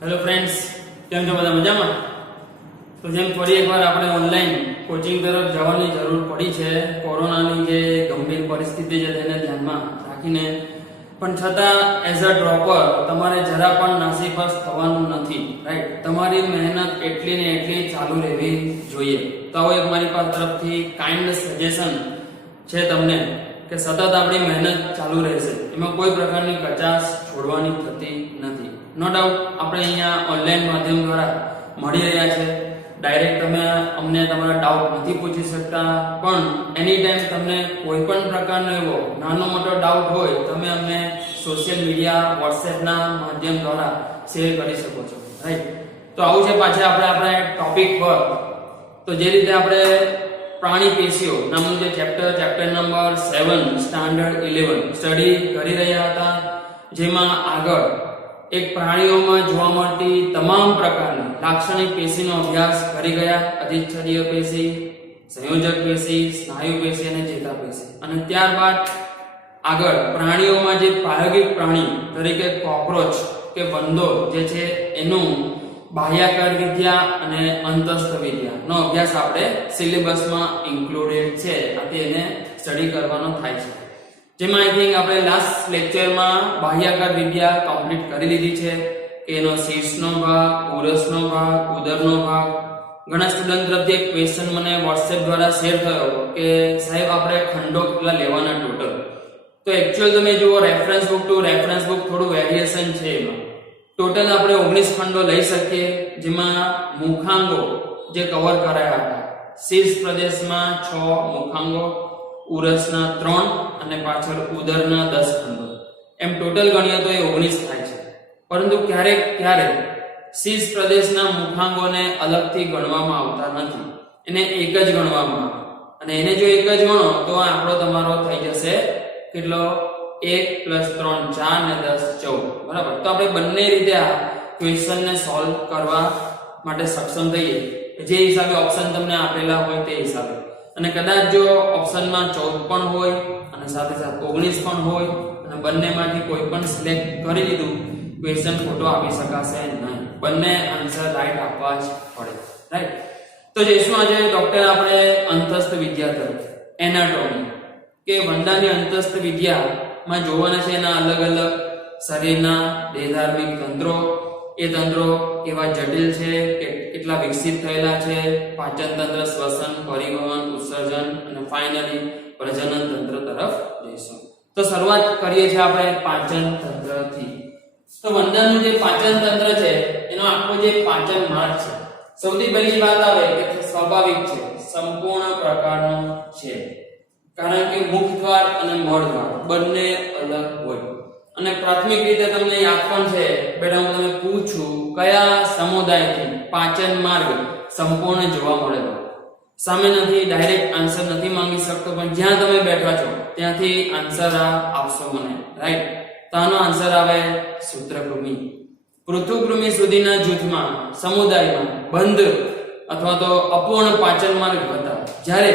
Hello friends, કેમ છો બધા મજામાં? તો જેમ ફરી એકવાર આપણે ઓનલાઈન કોચિંગ તરફ જવાની જરૂર પડી છે કોરોનાની જે ગંભીર પરિસ્થિતિ છે તેને ધ્યાનમાં રાખીને, પણ છતાં એઝ અ ડ્રોપર તમારે જરા પણ નાસીપાસ થવાનું નથી, રાઈટ? તમારી મહેનત એટલી ને એટલી ચાલુ રહેવી જોઈએ. તો આવો એક મારી પાસે તરફથી કાઇન્ડ સજેશન છે તમને કે સતત આપણી મહેનત ચાલુ રહેશે, એમાં કોઈ પ્રકારની કચાશ છોડવાની થતી નથી. નો ડાઉટ આપણે અહીંયા ઓનલાઈન માધ્યમ દ્વારા મળી રહ્યા છે. ડાયરેક્ટ તમે અમને તમારા ડાઉટ નથી પૂછી શકતા, પણ એની ટાઈમ તમને કોઈ પણ પ્રકારનો એવો નાનો મોટો ડાઉટ હોય તમે અમને સોશિયલ મીડિયા વોટ્સએપના માધ્યમ દ્વારા શેર કરી શકો છો, રાઈટ? તો આવું છે પાછા આપણે ટોપિક પર. તો જે રીતે આપણે પ્રાણી પેશીઓ નામનું જે ચેપ્ટર નંબર 7 સ્ટાન્ડર્ડ 11 સ્ટડી કરી રહ્યા હતા, જેમાં આગળ એક પ્રાણીઓમાં જોવા મળતી તમામ પ્રકારની લાક્ષણિક પેશીનો અભ્યાસ કરી ગયા. અધિચ્છદીય પેશી, સંયોજક પેશી, સ્નાયુ પેશી અને ચેતાપેશી. અને ત્યારબાદ આગળ પ્રાણીઓમાં જે પ્રાયોગિક પ્રાણી તરીકે કોક્રોચ કે વંદો જે છે એનું બાહ્યાકાર વિદ્યા અને અંતસ્થ વિદ્યાનો અભ્યાસ આપણે સિલેબસમાં ઇન્ક્લુડેડ છે, આથી એને સ્ટડી કરવાનો થાય છે. જેમાં આઈ થિંક આપણે લાસ્ટ લેક્ચરમાં બાહ્યાકાર વિદ્યા કમ્પ્લીટ કરી લીધી છે કે એનો શીર્ષનો ભાગ, ઉરસનો ભાગ, ઉદરનો ભાગ. ઘણા સ્ટુડન્ટ તરફથી એક ક્વેશ્ચન મને વોટ્સએપ દ્વારા શેર થયો કે સાહેબ આપણે ખંડો કેટલા લેવાના ટોટલ? તો એકચ્યુઅલ તમે જુઓ reference book to reference book થોડું વેરિએશન છે એમાં. ટોટલ આપણે 19 ખંડો લઈ શકીએ, જેમાં મુખાંગો જે કવર કરાયા હતા, શીર્ષ પ્રદેશમાં 6 મુખાંગો, ઉરસના 3 અને પાછળ ઉદરના 10 ખંડો, એમ ટોટલ ગણીએ તો એ 19 થાય છે. પરંતુ ક્યારેક શીર્ષ પ્રદેશના મુખાંગોને અલગથી ગણવામાં આવતા નથી, એને એક જ ગણવામાં આવે. અને એને જો એક જ ગણો તો આંકડો તમારો થઈ જશે કેટલો? 1 + 3 4 ને 10 14, બરાબર? તો આપણે બંને રીતે આ ક્વેશ્ચનને સોલ્વ કરવા માટે સક્ષમ થઈએ, જે હિસાબે ઓપ્શન તમને આપેલા હોય તે હિસાબે. અને કદાચ જો ઓપ્શનમાં 14 પણ હોય અને સાથે 19 પણ હોય અને બંનેમાંથી કોઈ પણ સિલેક્ટ કરી લીધું, ક્વેશ્ચન ખોટો આપી શકાશે નહીં. બંને આન્સર રાઈટ આપવા જ પડે, રાઈટ? તો જઈશું આજે ડોક્ટર આપણે અંતસ્થ વિદ્યા તરફ, એનાટોમી કે વંદાની અંતસ્થ વિદ્યામાં જોવાના છે એના અલગ અલગ શરીરના દેહધાર્મિક તંત્રો, એ તંત્રો કેવા જટિલ છે, કેટલા વિકસિત થયેલા છે, પાચન તંત્ર, શ્વસન, પરિવહન, ઉત્સર્જન અને ફાઇનલી પ્રજનન તંત્ર તરફ જઈશું. તો શરૂઆત કરીએ છીએ આપણે પાચન તંત્રથી. તો વંદાનું જે પાચન તંત્ર છે એનો આખો જે પાચન માર્ગ છે, સૌથી પહેલી વાત આવે કે સ્વાભાવિક છે, સંપૂર્ણ પ્રકારનો છે, કારણ કે મુખ દ્વાર અને મળ દ્વાર બંને અલગ હોય. અને પ્રાથમિક રીતે તમને યાદ પણ છે, બેટા હું તમને પૂછું કયા સમુદાયથી પાચન માર્ગ સંપૂર્ણ જોવા મળે તો સામે નથી, ડાયરેક્ટ આન્સર નથી માંગી શકતો, પણ જ્યાં તમે બેઠા છો ત્યાંથી આન્સર આપશો મને, રાઈટ? તો આનો આન્સર આવે સૂત્રકૃમિ. પૃથુકૃમિ સુધીના જૂથમાં, સમુદાયમાં બંધ અથવા તો અપૂર્ણ પાચન માર્ગ હતા, જ્યારે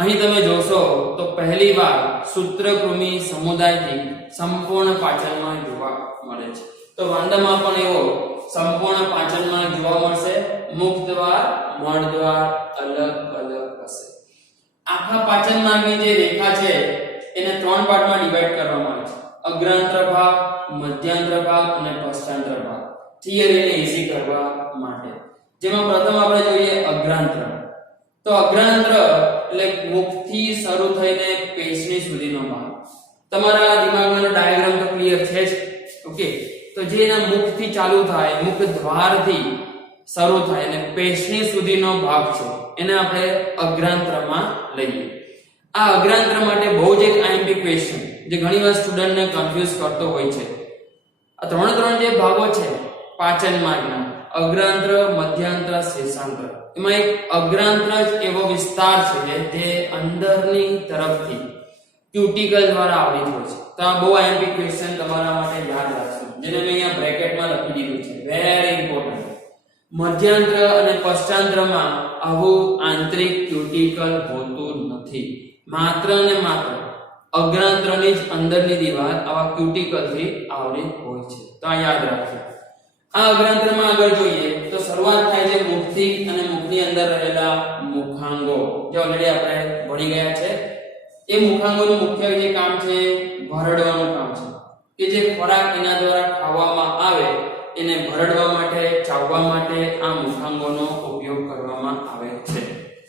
અહીં તમે જોશો તો પહેલીવાર સૂત્રકૃમિ સમુદાયથી સંપૂર્ણ પાચન માર્ગ જોવા મળે છે. તો વાંદામાં પણ એવો સંપૂર્ણ પાચન માર્ગ જોવા મળશે. મુખ દ્વાર, મળ દ્વાર અલગ હશે. આખા પાચન માર્ગની જે રેખા છે એને 3 પાર્ટમાં ડિવાઈડ કરવામાં આવે છે: અગ્રાંત્ર ભાગ, મધ્યાંત્ર ભાગ અને પશ્ચાંત્ર ભાગ. થિયરીને ઈઝી કરવા માટે, જેમાં પ્રથમ આપણે જોઈએ અગ્રાંત્ર. તો અગ્રાંત્ર એટલે મુખથી શરૂ થઈને પેશની સુધીનો ભાગ. તમારા દિમાગમાં ડાયાગ્રામ તો ક્લિયર છે જ, ઓકે? તો જે એના મુખથી ચાલુ થાય, મુખ દ્વારથી શરૂ થાય અને પેશની સુધીનો ભાગ છે, એને આપણે અગ્રાંત્રમાં લઈએ. આ અગ્રાંત્ર માટે બહુ જ એક આઈએમપી ક્વેશ્ચન જે ઘણીવાર સ્ટુડન્ટને કન્ફ્યુઝ કરતો હોય છે. આ ત્રણ જે ભાગો છે પાચન માર્ગના, અગ્રાંત્ર, મધ્યાંત્ર, શેષાંત્ર, એમાં એક અગ્રાંત્ર જ એવો વિસ્તાર છે જે તે અંદરની તરફથી ક્યુટિકલ દ્વારા આવરિત હોય છે. તો આ બહુ આઈએમપી ક્વેશ્ચન તમારા માટે યાદ રાખજો, જેને મેં અહીંયા બ્રેકેટમાં લખી દીધું છે, વેરી ઇમ્પોર્ટન્ટ. મધ્યાંત્ર અને પશ્ચાંત્રમાં આવું આંતરિક ક્યુટિકલ હોતું નથી, માત્ર ને માત્ર અગ્રાંત્રની જ અંદરની દીવાલ આવા ક્યુટિકલથી આવરિત હોય છે. તો આ યાદ રાખજો. આ અગ્રાંતરમાં આગળ જોઈએ તો શરૂઆત થાય છે મુખથી અને મુખની અંદર રહેલા મુખાંગો જે ઓલરેડી આપણે ભણી ગયા છે. એ મુખાંગોનું મુખ્ય જે કામ છે ભરડવાનું કામ છે કે જે ખોરાક એના દ્વારા ખાવામાં આવે એને ભરડવા માટે, ચાવવા માટે આ મુખાંગોનો ઉપયોગ કરવામાં આવે છે.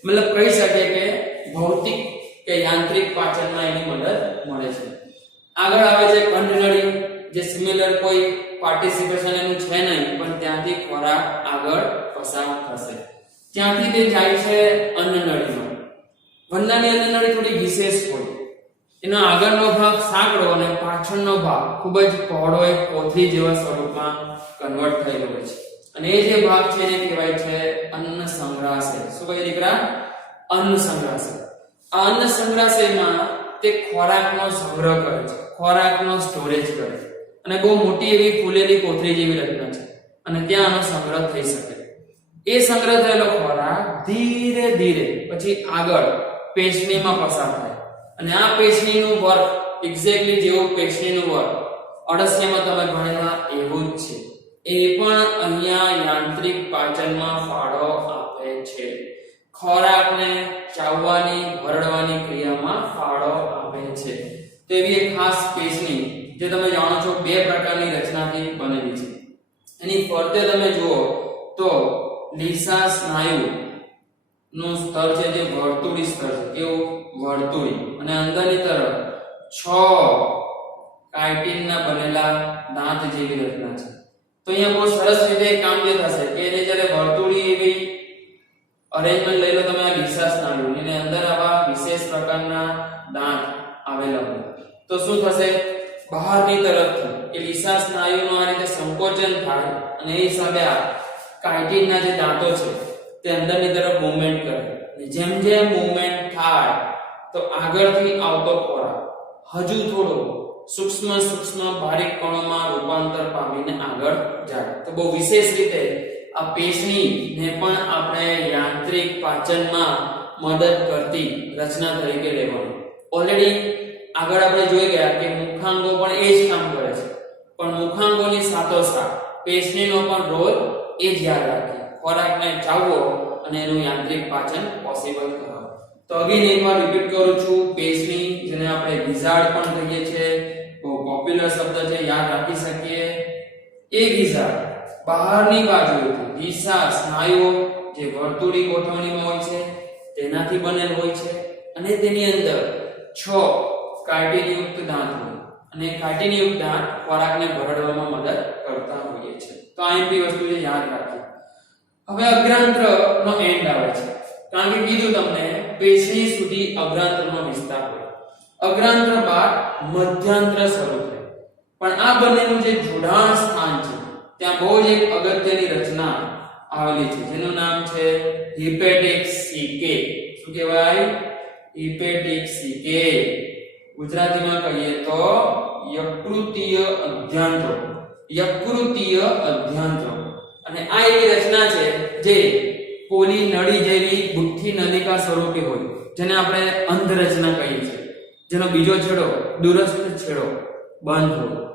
મતલબ કહી શકે કે ભૌતિક કે યાંત્રિક પાચનમાં એની મદદ મળે છે. આગળ આવે છે કંઠનળી, જે સિમિલર કોઈ પાર્ટિસિપેશન એનું છે નહીં, પણ ત્યાંથી ખોરાક આગળ પસાર થશે. ત્યાંથી તે જાય છે અન્નનળીમાં. વંદાની અન્નનળી થોડી વિશેષ હોય. એનો આગળનો ભાગ સાંકડો અને પાછળનો ભાગ ખૂબ જ પહોળો એક કોથળી જેવા સ્વરૂપમાં કન્વર્ટ થયેલો હોય છે. અને એ જે ભાગ છે એને કહેવાય છે અન્ન સંગ્રહાશય. શું કહે દીકરા? અન્ન સંગ્રહાશય. આ અન્ન સંગ્રહાશયમાં તે ખોરાકનો સંગ્રહ કરે છે, ખોરાકનો સ્ટોરેજ કરે છે. અને બહુ મોટી એવી ફૂલેલી કોથળી જેવી રચના છે અને ત્યાં આનો સંગ્રહ થઈ શકે. એ સંગ્રહ થયેલો ખોરાક ધીરે ધીરે પછી આગળ પેશણીમાં પસાર થાય. અને આ પેશણીનું વર્ક એક્ઝેક્ટલી જેવું પેશણીનું વર્ક અળસિયામાં તમે ભણેલા એવું જ છે. એ પણ અહીંયા યાંત્રિક પાચનમાં ફાળો આપે છે. ખોરાકને ચાવવાની, ભરડવાની ક્રિયામાં ફાળો આપે છે. તો એવી એક ખાસ પેશણી જે તમે જાણો છો બે પ્રકારની રચનાથી બનેલી છે. એની ફરતે તમે જુઓ તો લીસા સ્નાયુ નું સ્તર છે જે વર્તુળી સ્તર છે. કેવું? વર્તુળી. અને અંદરની તરફ 6 કાઇટિનના બનેલા દાંત જેવી રચના છે. તો અહીંયા બહુ સરસ રીતે કામ જે થશે કે એને જ્યારે વર્તુળી એવી અરેન્જમેન્ટ લઈ લો તમે આ લીસા સ્નાયુ, એની અંદર આવા વિશેષ પ્રકારના દાંત આવેલા હોય તો શું થશે? બહારની તરફથી એ લીસા સ્નાયુનો આ રીતે સંકોચન થાય અને એ હિસાબે આ કાઇટિનના જે દાંતો છે તે અંદરની તરફ મૂવમેન્ટ કરે. જેમ જેમ મૂવમેન્ટ થાય તો આગળથી આવતો ખોરાક હજુ થોડો સૂક્ષ્મ બારીક કણોમાં રૂપાંતર પામીને આગળ જાય. તો બહુ વિશેષ રીતે આ પેશણીને પણ આપણે યાંત્રિક પાચનમાં મદદ કરતી રચના તરીકે લેવાનું. ઓલરેડી આગળ આપણે જોઈ ગયા કે મુખાંગો પણ એ જ કામ કરે છે, પણ મુખાંગોની સાથોસાથ પેશણીનો પણ રોલ એ જ યાદ રાખીએ. ખોરાકને ચાવવો અને એનું યાંત્રિક પાચન પોસિબલ કરાવવું. તો અગેન એકવાર રિપીટ કરું છું, પેશણી જેને આપણે ગિઝાર્ડ પણ કહીએ છીએ, બહુ પોપ્યુલર શબ્દ છે, યાદ રાખી શકીએ. એ ગિઝાર્ડ બહારની બાજુએથી લીસા સ્નાયુઓ જે વર્તુળી ગોઠવણીમાં હોય છે તેનાથી બનેલ હોય છે અને તેની અંદર 6 કાઇટિનયુક્ત દાંત હોય અને કાઇટિનયુક્ત દાંત ખોરાકને ભરડવામાં મદદ કરતા હોય છે. તો આ એમપી વસ્તુ જે યાદ રાખી. હવે અગ્રાંત્રનો એન્ડ આવે છે, કારણ કે કીધું તમને પેશણી સુધી અગ્રાંત્રનો વિસ્તાર હોય. અગ્રાંત્ર બાદ મધ્યાંત્ર શરૂ થાય. પણ આ બંનેનું જે જોડાણ સ્થાન છે ત્યાં બહુ જ એક અગત્યની રચના આવેલી છે જેનું નામ છે હિપેટિક સીકે. શું કહેવાય? હિપેટિક સીકે. ગુજરાતીમાં કહીએ તો યકૃતીય અધ્યાંત્રો. યકૃતીય અધ્યાંત્રો. અને આ એવી રચના છે જે પોલી નળી જેવી બુઠ્ઠી નલિકા સ્વરૂપે હોય, જેને આપણે અંધ રચના કહીએ છીએ, જેનો બીજો છેડો દૂરસ્થ છેડો બંધ હોય.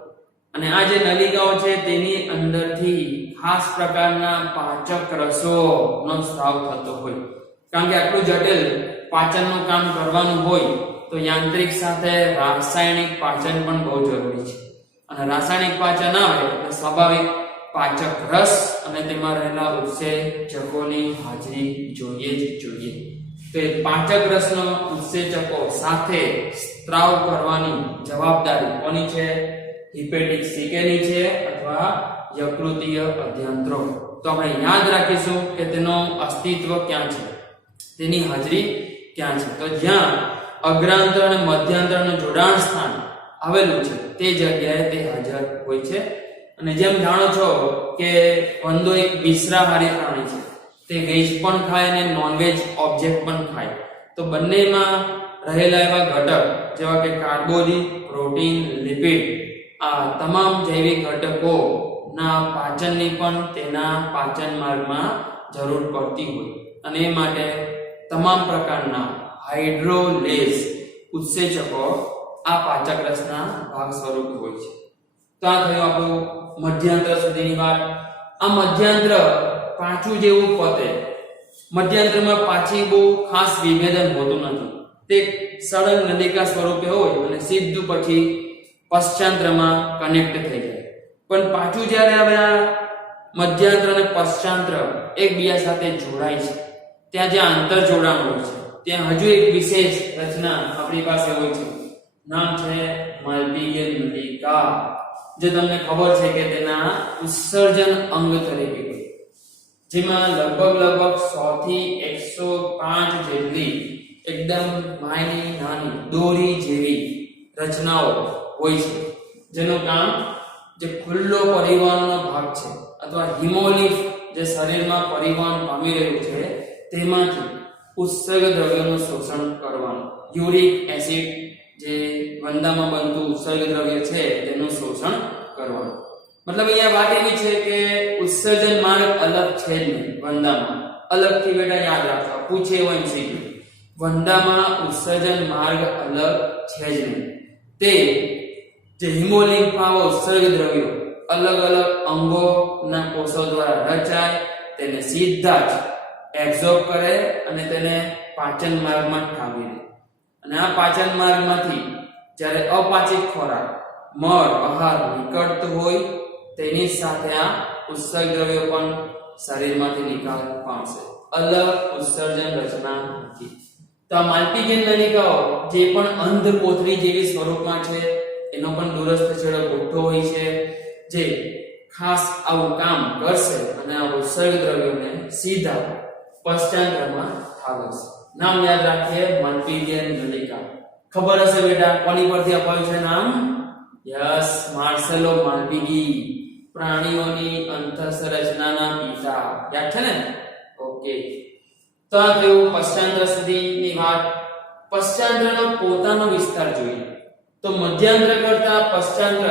અને આ જે નલિકાઓ છે તેની અંદરથી ખાસ પ્રકારના પાચક રસોનો સ્ત્રાવ થતો હોય. કારણ કે આટલું જટિલ પાચનનું કામ કરવાનું હોય તો યાંત્રિક સાથે રાસાયણિક પાચન પણ બહુ જરૂરી છે. અને રાસાયણિક પાચન આવે એટલે સ્વાભાવિક પાચક રસ અને તેમાં રહેલા ઉત્સેચકોની હાજરી જોઈએ જ જોઈએ. તો એ પાચક રસનો ઉત્સેચકો સાથે સ્ત્રાવ કરવાની જવાબદારી કોની છે? હિપેટિક સીકેની છે અથવા યકૃતીય અધ્યાંત્રો. તો આપણે યાદ રાખીશું કે તેનો અસ્તિત્વ ક્યાં છે, તેની હાજરી ક્યાં છે. તો જ્યાં અગ્રાંત્ર અને મધ્યાંત્રનું જોડાણ સ્થાન આવેલું છે તે જગ્યાએ તે હાજર હોય છે. અને જેમ જાણો છો કે વંદો એક મિશ્રાહારી પ્રાણી છે, તે વેજ પણ ખાય અને નોનવેજ ઓબ્જેક્ટ પણ ખાય. તો બંનેમાં રહેલા એવા ઘટક જેવા કે કાર્બોદિત, પ્રોટીન, લિપિડ, આ તમામ જૈવિક ઘટકોના પાચનની પણ તેના પાચન માર્ગમાં જરૂર પડતી હોય. અને એ માટે તમામ પ્રકારના હાઇડ્રોલેઝ ઉત્સેચકો આ પાચક રસના ભાગ સ્વરૂપ હોય છે. તો આ થયું આપણું મધ્યાંત્ર સુધીની વાત. આ મધ્યાંત્ર પાછું જેવું પતે. મધ્યાંત્રમાં પાછી બહુ ખાસ વિભેદન હોતું નથી, તે સળંગ નલિકા સ્વરૂપે હોય અને સીધું પછી પશ્ચાંત્રમાં કનેક્ટ થઈ જાય. પણ પાછું જ્યારે હવે આ મધ્યાંત્ર અને પશ્ચાંત્ર એકબીજા સાથે જોડાય છે, ત્યાં જ્યાં આંતર જોડાણ હોય છે ત્યાં હજુ એક વિશેષ રચના આપણી પાસે હોય છે. નામ છે માલપીય નલિકા, જે તમને ખબર છે કે તેના ઉત્સર્જન અંગ તરીકે હોય, જેમાં લગભગ 100 થી 105 જેટલી એકદમ નાની દોરી જેવી રચનાઓ હોય છે, જેનું કામ જે ખુલ્લો પરિવહનનો ભાગ છે અથવા હિમોલિફ જે શરીરમાં પરિવહન પામી રહ્યું છે તેમાંથી ઉત્સર્ગ દ્રવ્યોનું શોષણ કરવાનું. યુરિક એસિડ જે વંદામાં બનતું ઉત્સર્ગ દ્રવ્ય છે તેનું શોષણ કરવાનું. મતલબ અહીંયા વાત એવી છે કે ઉત્સર્જન માર્ગ અલગ છે જ નહીં. વંદામાં અલગથી બેટા યાદ રાખવા પૂછે એવો એમસીક્યુ. વંદામાં ઉત્સર્જન માર્ગ અલગ છે જ નહીં. તે જે હિમોલિમ્ફા ઉત્સર્ગ દ્રવ્યો અલગ અંગોના કોષો દ્વારા રચાય, તેને સીધા જ એબ્સોર્બ કરે અને તેને પાચન માર્ગમાં ઠાલવી દે. અને આ પાચન માર્ગમાંથી જ્યારે અપાચિત ખોરાક મળ બહાર નીકળતો હોય તેની સાથે આ ઉત્સર્ગ દ્રવ્યો પણ શરીરમાંથી નિકાલ પામશે. અલગ ઉત્સર્જન રચના નથી. તો આ માલ્પીજન નલિકાઓ જે પણ અંધ કોથળી જેવી સ્વરૂપમાં છે, એનો પણ દૂરસ્થ છેડો ગોઠવો હોય છે, જે ખાસ આવું કામ કરશે અને આ ઉત્સર્ગ દ્રવ્યોને સીધા પશ્ચાંત્રમાં ઠાલવશે. નામ યાદ રાખીએ, માલ્પીજન નલિકા. ખબર હશે બેટા કોની પરથી અપાયું છે નામ? યસ, માર્સેલો માલ્પીગી, પ્રાણીઓની અંતઃસંરચનાના પિતા. યાદ છે ને? ઓકે. તો આ થયું પશ્ચાંત્ર સુધીની વાત. પશ્ચાંત્રનો પોતાનો વિસ્તાર જોઈએ તો મધ્યાંત્ર કરતા પશ્ચાંત્ર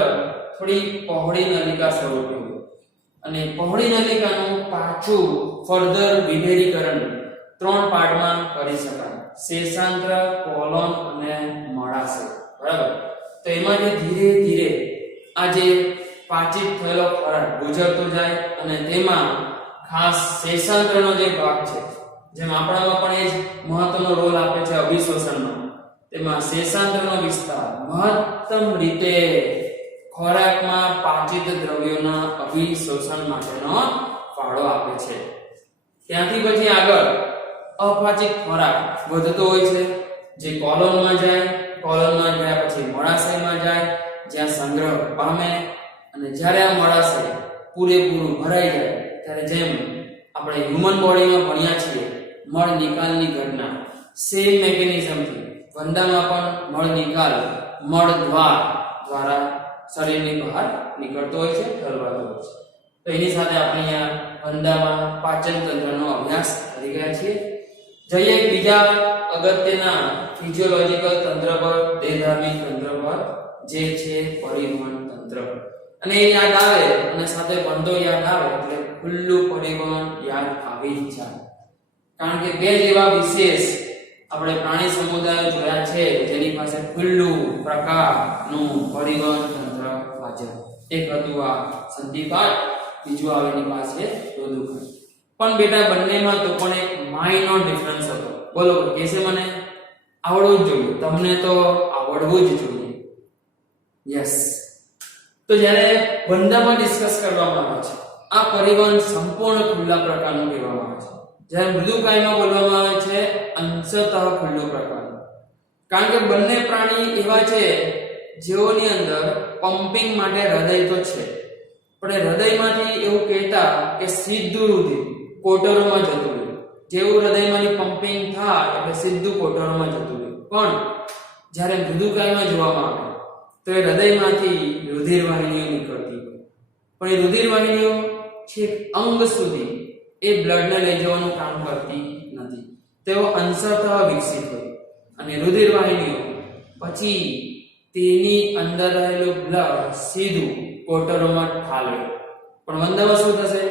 થોડી પહોળી નલિકા સ્વરૂપે હોય અને પહોળી નલિકાનું પાછું ફર્ધર વિભેદીકરણ 3 પાર્ટમાં કરી શકાય: શેષાંત્ર, કોલોન અને મળાશય. બરાબર? તો એમાંથી ધીરે ધીરે આ જે પાચિત થયેલો ખોરાક ગુજરતો જાય અને તેમાં ખાસ શેષાંત્રનો જે ભાગ છે, જેમ આપણામાં પણ એ જ મહત્વનો રોલ આપે છે અભિશોષણનો, તેમાં શેષાંત્રનો વિસ્તાર મહત્તમ રીતે ખોરાકમાં પાચિત દ્રવ્યોના અભિશોષણ માટેનો ફાળો આપે છે. ત્યાંથી પછી આગળ અપાચિત ખોરાક વધતો હોય છે, જે કોલોનમાં જાય. કોલોનમાં ગયા પછી મળાશયમાં જાય, જ્યાં સંગ્રહ પામે. અને જ્યારે આ મળાશય પૂરેપૂરું ભરાઈ જાય ત્યારે જેમ આપણે હ્યુમન બોડીમાં ભણ્યા છીએ મળ નિકાલની ઘટના, સેમ મેકેનિઝમથી વંદામાં પણ મળ નિકાલ મળ દ્વારા શરીરની બહાર નીકળતો હોય છે, ઠલવાતો હોય છે. તો એની સાથે આપણે અહીંયા વંદામાં પાચન તંત્રનો અભ્યાસ કરી ગયા છીએ. જઈએ બીજા અગત્યના ફિઝિયોલોજીકલ તંત્ર પર, દેહધાર્મિક તંત્ર પર, જે છે પરિવહન તંત્ર. અને એ યાદ આવે અને સાથે બંધો યાદ આવે એટલે ખુલ્લું પરિવહન યાદ આવી જ જાય. કારણ કે બે જેવા વિશેષ આપણે પ્રાણી સમુદાયો જોયા છે જેની પાસે ખુલ્લું પ્રકારનું પરિવહન તંત્ર હાજર. એક હતું આ સંધિપાટ, બીજું આવે એની પાસે રુદુખંડ. પણ બેટા બંનેમાં તો પણ એક માઇનોર ડિફરન્સ હતો. બોલો કે છે મને આવડવું જ જોઈએ, તમને તો આવડવું જ જોઈએ. યસ. તો જ્યારે બંધામાં ડિસ્કસ કરવામાં આવે છે આ પરિવહન સંપૂર્ણ ખુલ્લા પ્રકારનું કહેવામાં આવે છે, જ્યારે મૃદુકાયમાં બોલવામાં આવે છે અંશતઃ ખુલ્લો પ્રકારનો. કારણ કે બંને પ્રાણી એવા છે જેઓની અંદર પમ્પિંગ માટે હૃદય તો છે, પણ હૃદયમાંથી એવું કહેતા કે સીધું રુધિર કોટરોમાં જતું રહે. જેવું હૃદયમાંથી પમ્પિંગ થાય એટલે સીધું કોટરોમાં જતું રહે. પણ જ્યારે મૃદુકાયમાં જોવામાં આવે તો એ હૃદયમાંથી રુધિર વાહિનીઓ નીકળતી હોય, પણ એ રુધિર વાહિનીઓ છેક અંગ સુધી એ બ્લડને લઈ જવાનું કામ કરતી નથી. તેઓ અંશતઃ વિકસિત હોય અને રુધિર વાહિનીઓ પછી તેની અંદર રહેલું બ્લડ સીધું કોટરોમાં ઠાલવે. પણ વંદામાં શું થશે?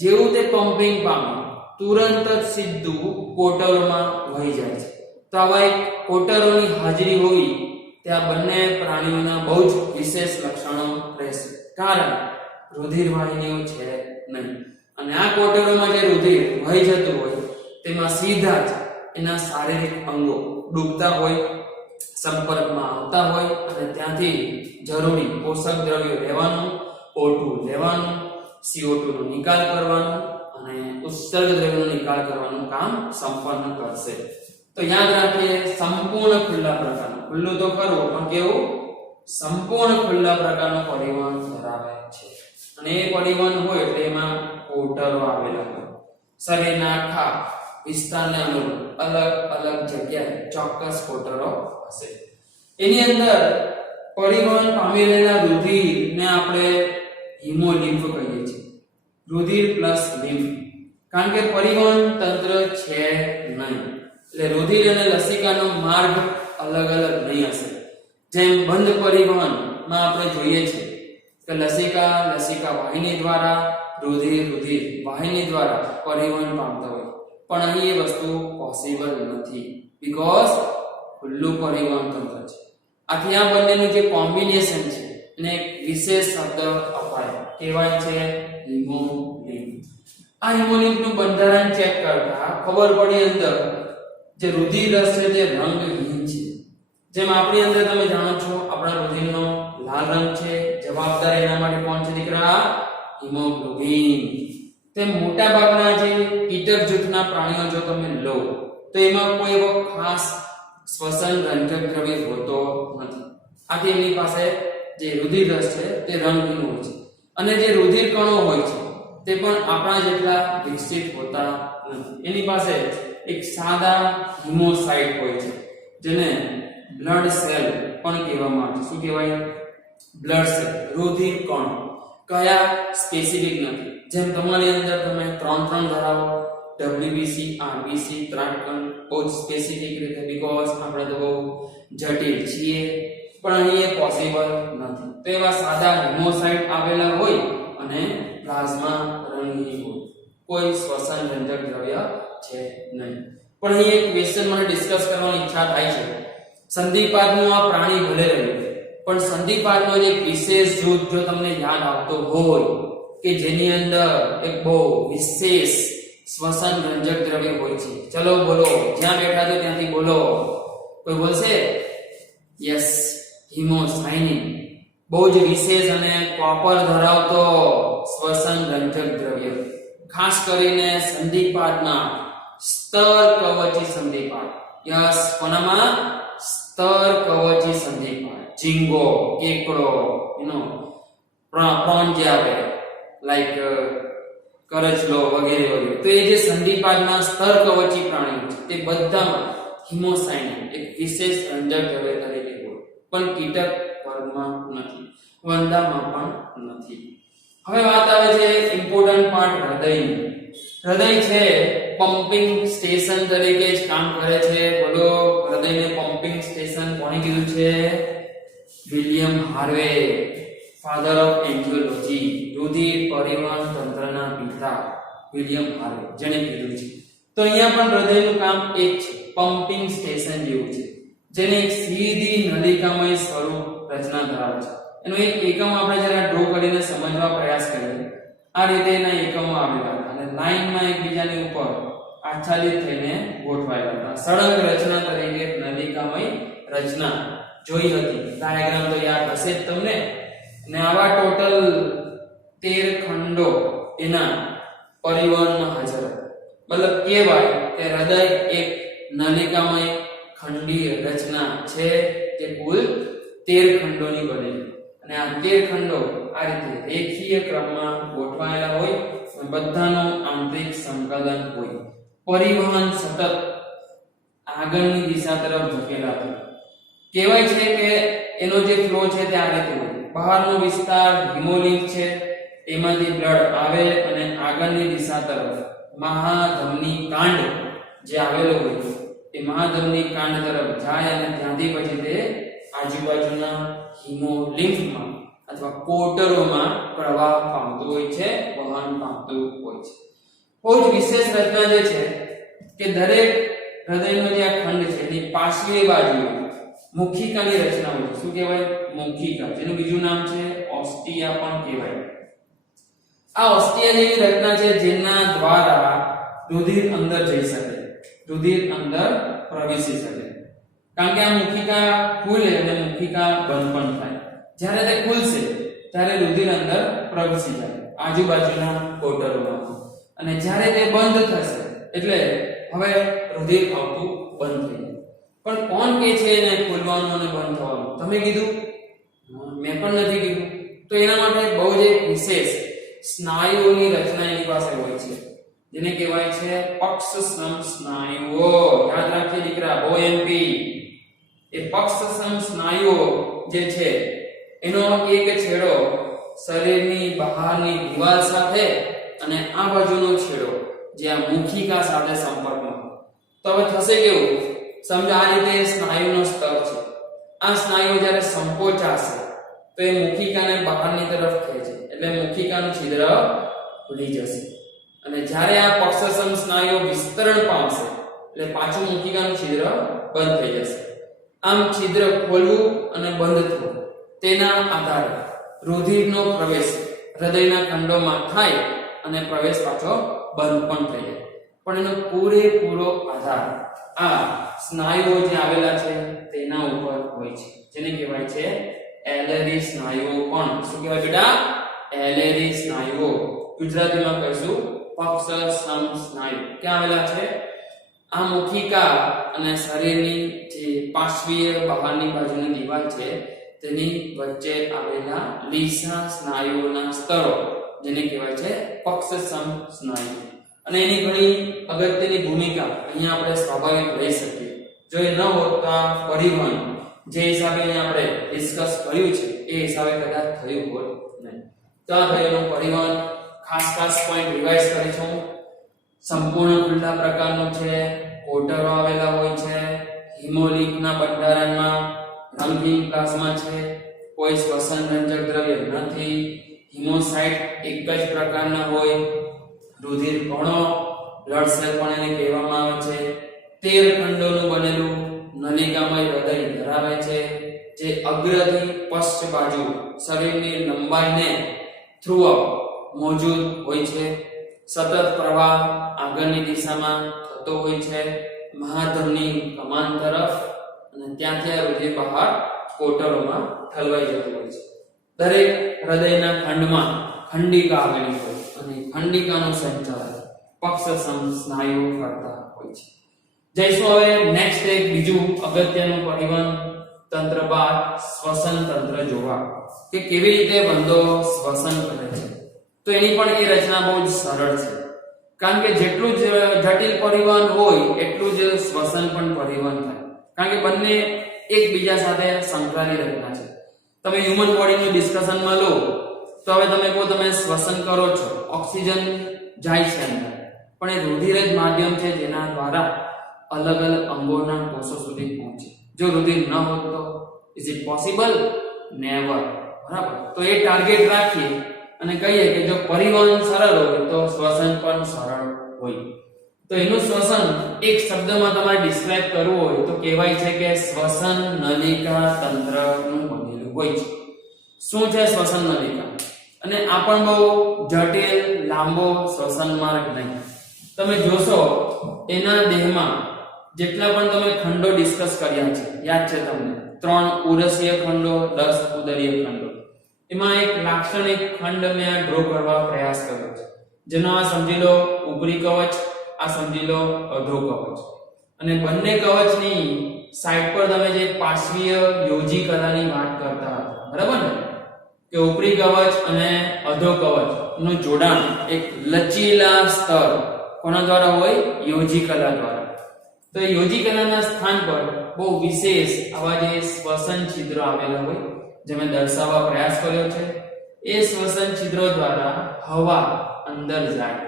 જેવું તે પમ્પિંગ પામે તુરંત જ સીધું કોટરોમાં વહી જાય છે. તો આવા એક કોટરોની હાજરી હોવી ત્યાં બંને પ્રાણીઓના બહુ જ વિશેષ લક્ષણો રહેશે, કારણ રુધિર વાહિનીઓ છે નહીં. અને આ કોટરોમાં જે રુધિર વહી જતું હોય તેમાં સીધા જ એના શારીરિક અંગો ડૂબતા હોય, સંપર્કમાં આવતા હોય અને ત્યાંથી જરૂરી પોષક દ્રવ્યો લેવાનું, O2 લેવાનું, CO2 નો નિકાલ કરવાનો અને ઉત્સર્ગ દ્રવ્યોનો નિકાલ કરવાનું કામ સંપન્ન કરશે. તો યાદ રાખીએ, સંપૂર્ણ ખુલ્લા પ્રકારનું, ખુલ્લું તો ખરું પણ કેવું, સંપૂર્ણ ખુલ્લા પ્રકારનું પરિવહન ધરાવે છે. અને એ પરિવહન હોય એટલે એમાં કોટરો આવેલા હોય. શરીરના આખા વિસ્તારને અનુરૂપ અલગ અલગ જગ્યાએ ચોક્કસ કોટરો હશે. એની અંદર પરિવહન પામી રહેલા રુધિરને આપણે હિમોલિમ્ફ કહીએ છીએ. રુધિર પ્લસ લિમ્ફ, કારણ કે પરિવહન તંત્ર છે નહીં એટલે રુધિર અને લસિકાનો માર્ગ અલગ અલગ નહીં હશે. જેમ બંધ પરિવહનમાં આપણે જોઈએ છીએ કે લસિકા વાહિની દ્વારા, રુધિર વાહિની દ્વારા પરિવહન પામતા હોય, પણ અહીં એ વસ્તુ પોસિબલ નથી બીકોઝ ખુલ્લું પરિવહન તંત્ર છે. આથી આ બંનેનું જે કોમ્બિનેશન છે એને એક વિશેષ શબ્દ અપાય, કહેવાય છે હિમોલિમ્ફ. આ હિમોલિમ્ફનું બંધારણ ચેક કરતા ખબર પડી અંદર જે રુધિર રસ છે તે રંગહીન છે. જેમ આપણી અંદર તમે જાણો છો આપણા રુધિરનો લાલ રંગ છે, જવાબદાર એના માટે કોણ છે દીકરા? હિમોગ્લોબિન. તેમ મોટા ભાગના જે કીટક જૂથના પ્રાણીઓ જો તમે લો તો એમાં કોઈ એવો ખાસ શ્વસન રંજક દ્રવ્ય હોતો નથી. આથી એની પાસે જે રુધિર રસ છે તે રંગહીન હોય છે. અને જે રુધિર કણો હોય છે તે પણ આપણા જેટલા વિકસિત હોતા નથી. એની પાસે એક સાદા હિમોસાઇટ હોય છે જેને બ્લડ સેલ પણ કહેવામાં આવે છે. શું કહેવાય? બ્લડ સેલ, રુધિર કણ. કયા? સ્પેસિફિક નથી. જેમ તમારી અંદર તમે 3 ધરાવો, WBC, RBC, ત્રાટકણ, બહુ સ્પેસિફિક રીતે, બીકોઝ આપણે તો બહુ જટિલ છીએ, પણ અહીં એ પોસિબલ નથી. તો એવા સાદા હિમોસાઇટ આવેલા હોય અને પ્લાઝમા રંગહીન હોય, કોઈ શ્વસન રંજક દ્રવ્ય છે નહીં. પણ અહીં એક ક્વેશ્ચન મને ડિસ્કસ કરવાની ઈચ્છા થાય છે. સંધિપાદનું આ પ્રાણી ભલે રહ્યું, પણ સંધિપાદનો જે વિશેષ જૂથ જો તમને યાદ આવતો હોય કે જેની અંદર એક બહુ વિશેષ શ્વસન રંજક દ્રવ્ય હોય છે. ચલો બોલો, જ્યાં બેઠા છો ત્યાંથી બોલો. કોઈ બોલશે? યસ, હિમોસાઇનિન. બહુ જ વિશેષ અને કોપર ધરાવતો શ્વસન રંજક દ્રવ્ય, ખાસ કરીને સંધિપાદના સ્તર કવચી સંધિપાદ. યસ, કોનામાં? સ્તર કવચી સંધિપાદ. ઝીંગો, કેકડો, પ્રોન જે આવે લાઈક કરચલો વગેરે વગેરે. તો એ જે સંધિપાદના સ્તર કવચી પ્રાણીઓ છે તે બધામાં હિમોસાઇનિન એક વિશેષ રંજક દ્રવ્ય તરીકે હોય, પણ કીટક વર્ગમાં નથી, વંદામાં પણ નથી. હવે વાત આવે છે ઇમ્પોર્ટન્ટ પાર્ટ હૃદયની. હૃદય છે પમ્પિંગ સ્ટેશન તરીકે જ કામ કરે છે. બોલો, હૃદયને પમ્પિંગ સ્ટેશન કોણે કીધું છે? વિલિયમ હાર્વે, ફાધર ઓફ એન્જિયોલોજી, રુધિર પરિવહન તંત્રના પિતા વિલિયમ હાર્વે, જેણે કીધું છે. તો અહીંયા પણ હૃદયનું કામ એક છે, પમ્પિંગ સ્ટેશન જેવું છે, જેને એક સીધી નલિકામય સ્વરૂપ રચના ધરાવે છે. એનો એક એકમ આપણે જરા ડ્રો કરીને સમજવા પ્રયાસ કરીએ. આ રીતે એના એકમો આવેલા હતા અને લાઈનમાં એકબીજાની ઉપર આચ્છાદિત થઈને ગોઠવાયેલા હતા. સળંગ રચના તરીકે નલિકામય રચના જોઈ હતી. ડાયાગ્રામ તો યાદ હશે જ તમને. અને આવા ટોટલ 13 ખંડો એના પરિવહનમાં હાજર હતા. મતલબ કહેવાય કે હૃદય એક નલિકામય ખંડીય રચના છે જે કુલ 13 ખંડોની બનેલી. અને આ 13 ખંડો આ રીતે રેખીય ક્રમમાં ગોઠવાયેલા હોય અને બધાનું આંતરિક સંકલન હોય. પરિવહન સતત આગળની દિશા તરફ ધકેલા હોય. કહેવાય છે કે એનો જે ફ્લો છે તે આ રીતે હોય. બહારનો વિસ્તાર હિમોલિમ્ફ છે, એમાંથી બ્લડ આવે અને આગળની દિશા તરફ મહાધમની કાંડ જે આવેલો હોય એ મહાધમની કાંડ તરફ જાય અને ત્યાંથી પછી તે આજુબાજુના હિમોલિમ્ફમાં અથવા કોટરોમાં પ્રવાહ પામતું હોય છે, વહન પામતું હોય છે. બહુ જ વિશેષ રચના જે છે કે દરેક હૃદયનો જે આ ખંડ છે એની પાર્શ્વીય બાજુએ મુખિકાની રચના હોય છે. શું કહેવાય? મુખિકા, જેનું બીજું નામ છે ઓસ્ટિયા પણ કહેવાય. આ ઓસ્ટિયા જેવી રચના છે જેના દ્વારા રુધિર અંદર જઈ શકે, રુધિર અંદર પ્રવેશી શકે. કારણ કે આ મુખિકા ખુલે અને મુખિકા બંધ પણ થાય. જ્યારે તે ખુલશે ત્યારે રુધિર અંદર પ્રવેશી જાય આજુબાજુના કોટરોમાં, અને જ્યારે તે બંધ થશે એટલે હવે રુધિર આવતું બંધ થઈ જાય. પણ કોણ કે છે એને ખોલવાનું અને બંધ થવાનું? તમે કીધું? મેં પણ નથી કીધું. તો એના માટે બહુ જ વિશેષ સ્નાયુઓની રચના એની પાસે હોય છે, જેને કહેવાય છે પક્ષસમ સ્નાયુઓ. યાદ રાખીએ દીકરા, OMP. એ પક્ષસમ સ્નાયુઓ જે છે એનો એક છેડો શરીરની બહારની દિવાલ સાથે અને આ બાજુનો છેડો જે આ મુખિકા સાથે સંપર્કમાં. તો હવે થશે કેવું? સમજો આ રીતે સ્નાયુનો સ્તર છે. આ સ્નાયુ જ્યારે સંકોચાશે તો એ મુખિકાને બહારની તરફ ખેંચે એટલે મુખિકાનું છિદ્ર ખુલી જશે. અને જ્યારે આ પક્ષસમ સ્નાયુ વિસ્તરણ પામશે એટલે પાછું મુખિકાનું છિદ્ર બંધ થઈ જશે. આમ છિદ્ર ખોલવું અને બંધ થવું તેના આધારે રુધિરનો પ્રવેશ હૃદયના ખંડોમાં થાય અને પ્રવેશ પાછો બંધ પણ થઈ જાય. પણ એનો પૂરેપૂરો આધાર આ સ્નાયુઓ જે આવેલા છે તેના ઉપર હોય છે, જેને કહેવાય છે એલેરી સ્નાયુઓ. પણ શું કહેવાય બેટા? એલેરી સ્નાયુઓ. ગુજરાતીમાં કહીશું પક્ષસમ સ્નાયુ. ક્યાં આવેલા છે? આ મુખિકા અને શરીરની જે પાર્શ્વીય બહારની બાજુની દિવાલ છે તેની વચ્ચે આવેલા લીસા સ્નાયુઓના સ્તરો, જેને કહેવાય છે પક્ષસમ સ્નાયુ. અને એની ઘણી અગત્યની ભૂમિકા અહીંયા આપણે સ્વાભાવિક લઈ શકીએ. જો એ ન હોત તો આ પરિવહન જે હિસાબે આપણે ડિસ્કસ કર્યું છે એ હિસાબે કદાચ થયું હોત નહીં. તો આ થયેલું પરિવહન. ખાસ પોઈન્ટ રિવાઇઝ કરીશું. સંપૂર્ણ ખુલ્લા પ્રકારનું છે, કોટરો આવેલા હોય છે, હિમોલિકના બંધારણમાં રંગહીન પ્લાઝમા છે, કોઈ શ્વસન રંજક દ્રવ્ય નથી, હિમોસાઇટ એક જ પ્રકારના હોય, રુધિર કણો બ્લડ સેલ પણ એને કહેવામાં આવે છે, 13 ખંડોનું બનેલું નલિકામય હૃદય ધરાવે છે, જે અગ્રથી પશ્ચ બાજુ શરીરની લંબાઈને થ્રુઅપ મોજૂદ હોય છે, સતત પ્રવાહ આગળની દિશામાં થતો હોય છે, મહાધમની કમાન તરફ, અને ત્યાંથી રુધિર બહાર કોટરોમાં ઠલવાઈ જતું હોય છે. દરેક હૃદયના ખંડમાં ખંડિકા આવેલી હોય અને ખંડિકાનું સંચાલન પક્ષસમ સ્નાયુઓ કરતા હોય છે. જઈશું હવે નેક્સ્ટ એક બીજું અગત્યનું પરિવહન તંત્ર બાદ શ્વસન તંત્ર જોવા કે કેવી રીતે બંધો શ્વસન કરે છે. તો એની પણ એ રચના બહુ જ સરળ છે, કારણ કે જેટલું જ જટિલ પરિવહન હોય એટલું જ શ્વસન પણ પરિવહન થાય, કારણ કે બંને એકબીજા સાથે સંકળાયેલી રચના છે. તમે હ્યુમન બોડીનું ડિસ્કશનમાં લો તો હવે તમે કહો તમે શ્વસન કરો છો, ઓક્સિજન જાય છે અંદર, પણ એ રુધિર જ માધ્યમ છે જેના દ્વારા અલગ અલગ અંગોના કોષો સુધી પહોંચે. જો રુધિર ન હોત તો ઇઝ ઇટ પોસિબલ? નેવર. બરાબર. તો એ ટાર્ગેટ રાખીએ અને કહીએ કે જો પરિવહન સરળ હોય તો શ્વસન પણ સરળ હોય. તો એનું શ્વસન એક શબ્દમાં તમારે ડિસ્ક્રાઇબ કરવું હોય તો કહેવાય છે કે શ્વસન નલિકા તંત્રનું બનેલું હોય છે. શું છે શ્વસન નલિકા? અને આ પણ બહુ જટિલ લાંબો શ્વસન માર્ગ નહીં. તમે જોશો એના દેહમાં જેટલા પણ તમે ખંડો ડિસ્કસ કર્યા છે, યાદ છે તમને? 3 ઉરસીય ખંડો, 10 ઉદરીય ખંડો. એમાં એક લાક્ષણિક ખંડ મેં ડ્રો કરવા પ્રયાસ કર્યો છે, જેનો આ સમજી લો ઉપરી કવચ, આ સમજી લો અધો કવચ. અને બંને કવચની સાઈડ પર તમે જે પાર્શ્વીય યોજી કલાની વાત કરતા હતા, બરાબર ને? કે ઉપરી કવચ અને અધો કવચ નું જોડાણ એક લચીલા સ્તર કોના દ્વારા હોય? યોજી કલા દ્વારા. તો એ યોજી કલાના સ્થાન પર બહુ વિશેષ આવા જે શ્વસન છિદ્રો આવેલા હોય, જે મેં દર્શાવવા પ્રયાસ કર્યો છે. એ શ્વસન છિદ્રો દ્વારા હવા અંદર જાય,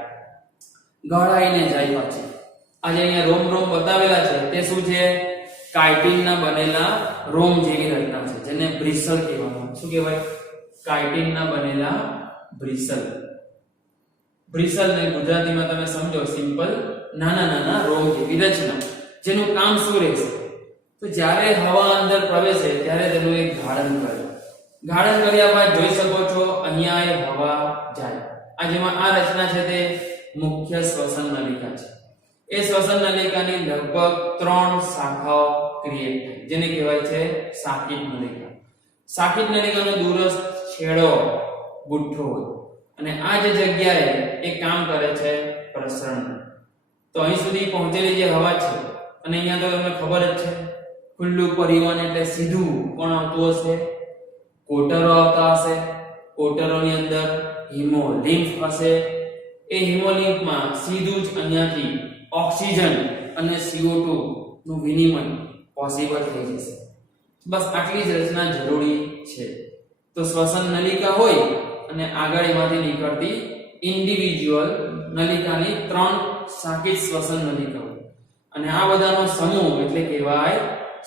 ગળાઈને જાય પાછી. આજે અહીંયા રોમ બતાવેલા છે તે શું છે? કાઇટિનના બનેલા રોમ જેવી રચના છે, જેને બ્રિસલ કહેવામાં. શું કહેવાય? કાઇટિનના બનેલા બ્રિસલ. બ્રિસલ ને ગુજરાતીમાં તમે સમજો સિમ્પલ નાના રોમ જેવી રચના, જેનું કામ શું રહેશે? તો જ્યારે હવા અંદર પ્રવેશે ત્યારે તેનું એક ગાળણ કરે. ગાળણ કર્યા બાદ જોઈ શકો છો અહીંયા એ હવા જાય આ જેમાં આ રચના છે તે મુખ્ય શ્વસન નલિકા છે. એ શ્વસન નલિકાની લગભગ 3 શાખાઓ ક્રિએટ થાય, જેને કહેવાય છે શાખિત નલિકા. શાખિત નલિકાનો દૂરસ્થ છેડો ગુઠ્ઠો હોય અને આ જે જગ્યાએ એ કામ કરે છે પ્રસરણ. તો અહીં સુધી પહોંચેલી જે હવા છે અને અહીંયા તો તમને ખબર જ છે ખુલ્લું પરિવહન એટલે સીધું કોણ આવતું હશે? કોટરો આવતા હશે. કોટરોની અંદર હિમોલિમ્ફ હશે. એ હિમોલિમ્ફમાં સીધું જ અહીંયાથી ઓક્સિજન અને CO2 નું વિનિમય પોસિબલ થઈ જશે. બસ આટલી જ રચના જરૂરી છે. તો શ્વસન નલિકા હોય અને આગળ એમાંથી નીકળતી ઇન્ડિવિડ્યુઅલ નલિકાની 3 શાખિત શ્વસન નલિકા હોય અને આ બધાનો સમૂહ એટલે કહેવાય